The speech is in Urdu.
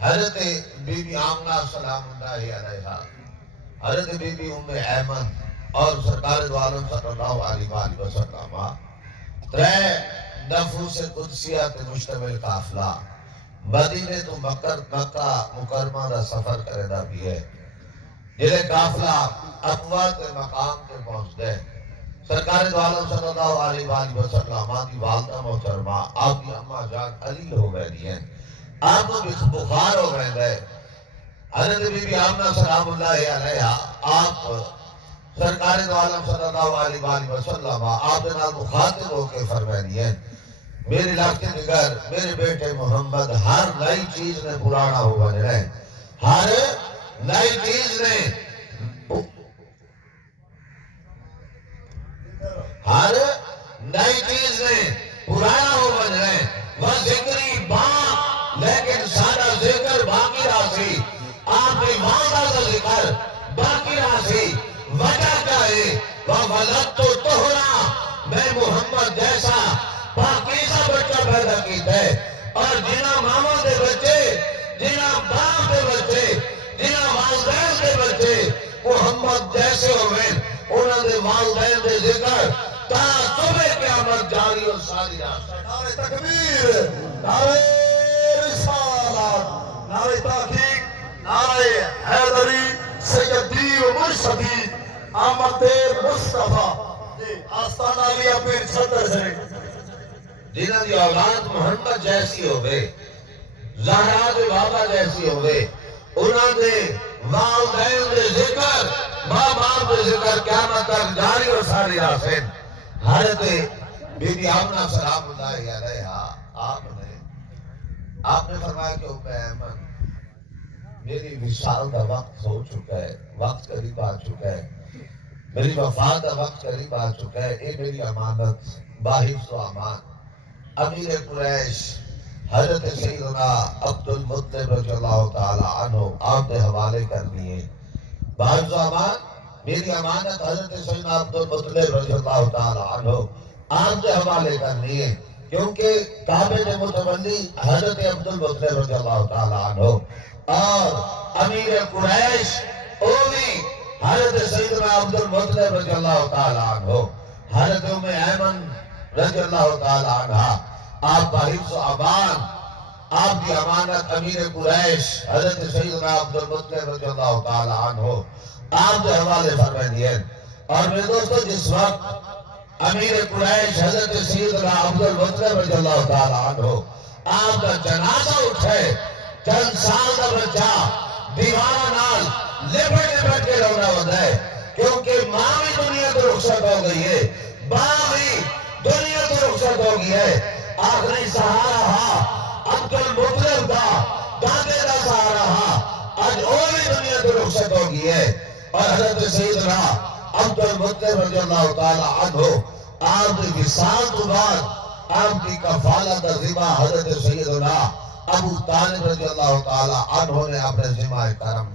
حضرت بی بی آمنہ سلام اللہ علیہا، حضرت بی بی ام ایمن اور سرکار دو عالم صلی اللہ علیہ وآلہ وسلم ترے نفوس قدسیہ تے مشتمل قافلہ مدینے تو مکہ مکرمہ دا سفر کرے دا بھی ہے، جلے قافلہ اقوات مقام تے پہنچ دے۔ سرکار دو عالم صلی اللہ علیہ وآلہ وسلم کی والدہ محترمہ آپ کی اماں جان علی ہو گئے ہیں، آپ کو بخار ہو گئے ہیں۔ حضرت بی بی آمنہ سلام اللہ علیہا آپ سرکار دو عالم صلی اللہ علیہ وآلہ وسلم آپ کے نال مخاطب ہو کے فرمائے ہیں، میرے لفظ نگر میرے بیٹے محمد ہر نئی چیز نے پرانا ہو بنے، ہر نئی چیز نے ہر نئی چیز نے پرانا ہو بن رہے وہ ذکری باں لیکن سارا ذکر باقی راسی آپ نے وعدہ کا ذکر باقی راسی وجہ کیا ہے وہ ولد تو تہرا میں محمد جیسا پاکیزہ بچہ پیدا کیتا ہے اور جنہ ماما دے بچے جنہ باپ دے بچے جنہ والدین دے بچے محمد جیسے ہوئے انہوں نے والدین دے ذکر تا صبح قیامت جاری اور ساری رات۔ نعرہ تکبیر، نعرہ رسالت، نعرہ تحقیق، نعرہ حیدری، سیدی و مرشدی احمد مصطفیٰ آستانہ لیا پیر صدر سے جنہوں کی اولاد محمد جیسی ہوئے زہرا دے بابا جیسی ہوئے انہوں نے والدین دے ذکر ماں باپ دے ذکر قیامت تک جاری اور ساری راسن۔ حضرت بی بی آمنہ سلام اللہ علیہا آپ نے فرمایا کہ ام ایمن میری وصال کا وقت ہو چکا ہے، وقت قریب آ چکا ہے، میری وفات کا وقت قریب آ چکا ہے، یہ میری امانت باحفظ و امان امیر قریش حضرت سیدنا عبد المطلب رضی اللہ تعالی عنہ آپ نے حوالے کر دیے۔ باحفظ و امان میری امانت حضرت سیدنا عبد المطلب رضی اللہ تعالی عنہ آپ نے حوالے کر دیے، کیونکہ کعبے کے متولی حضرت عبد المطلب رضی اللہ تعالی عنہ اور امیر قریش اوی حضرت سیدنا عبد المطلب رضی اللہ تعالی عنہ حضرت ام ایمن رضی اللہ تعالی عنہ آپ کا حفظ و امان آپ کی امانت امیر قریش حضرت سیدنا عبد المطلب رضی اللہ تعالی عنہ آپ کے حوالے فرمائے دیئے۔ اور میرے دوستو جس وقت امیر قریش حضرت سیدنا عبد المطلب رضی اللہ تعالی عنہ آپ کا جنازہ اٹھے چند سال کا بچہ دیوانہ نال لپٹ کے رونا ہوتا ہے، کیونکہ ماں بھی دنیا تو رخصت ہو گئی ہے، باپ بھی دنیا تو رخصت ہو گئی ہے، آخری سہارا ہاں عبد المطلب کا دادے کا سہارا ہاں آج اور بھی دنیا تو رخصت ہو گئی ہے۔ اور حضرت سیدنا عبد المطلب رضی اللہ تعالی عنہ آپ کی وصال تو بعد آپ کی کفالت ذمہ حضرت سیدنا ابو طالب رضی اللہ تعالی عنہ نے اپنے ذمہ کرم